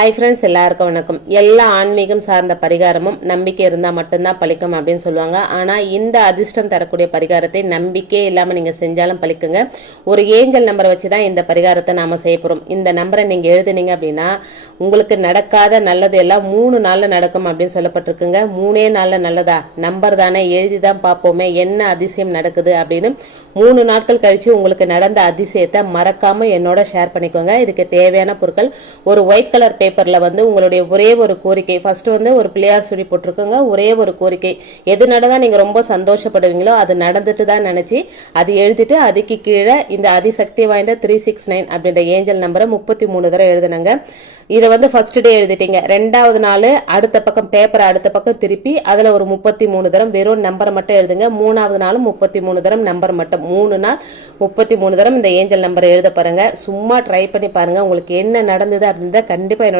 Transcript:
Hi friends, எல்லாருக்கும் வணக்கம். எல்லா ஆன்மீகம் சார்ந்த பரிகாரமும் நம்பிக்கை இருந்தால் மட்டும்தான் பலிக்கும் அப்படின்னு சொல்லுவாங்க. ஆனால் இந்த அதிர்ஷ்டம் தரக்கூடிய பரிகாரத்தை நம்பிக்கையே இல்லாமல் நீங்கள் செஞ்சாலும் பலிக்குங்க. ஒரு ஏஞ்சல் நம்பரை வச்சு தான் இந்த பரிகாரத்தை நாம் செய்ய போகிறோம். இந்த நம்பரை நீங்கள் எழுதுனீங்க அப்படின்னா உங்களுக்கு நடக்காத நல்லது எல்லாம் 3 நாளில் நடக்கும் அப்படின்னு சொல்லப்பட்டிருக்குங்க. 3 நாளில் நல்லதா? நம்பர் தானே, எழுதி தான் பார்ப்போமே என்ன அதிசயம் நடக்குது அப்படின்னு 3 நாட்கள் கழித்து உங்களுக்கு நடந்த அதிசயத்தை மறக்காமல் என்னோட ஷேர் பண்ணிக்கோங்க. இதுக்கு தேவையான பொருட்கள்: ஒரு ஒயிட் கலர் பேப்பரில் வந்து உங்களுடைய ஒரே ஒரு கோரிக்கை, ஃபர்ஸ்ட் வந்து ஒரு பிள்ளையார் சொல்லி போட்டிருக்கோங்க. ஒரே ஒரு கோரிக்கை, எது நடந்தால் நீங்கள் ரொம்ப சந்தோஷப்படுவீங்களோ அது நடந்துட்டு தான் நினச்சி அது எழுதிட்டு அதுக்கு கீழே இந்த அதிசக்தி வாய்ந்த 369 அப்படின்ற ஏஞ்சல் நம்பரை 33 தடவை எழுதுனாங்க. இதை வந்து ஃபர்ஸ்ட் டே எழுதிட்டீங்க. 2வது நாள் அடுத்த பக்கம் பேப்பரை அடுத்த பக்கம் திருப்பி அதில் ஒரு 33 தரம் வெறும் நம்பரை மட்டும் எழுதுங்க. 3வது நாளும் 33 தரம் நம்பர் மட்டும். 3 நாள் 33 தரம் இந்த ஏஞ்சல் நம்பரை எழுத பாருங்க. சும்மா ட்ரை பண்ணி பாருங்க. உங்களுக்கு என்ன நடந்தது அப்படின்றத கண்டிப்பாக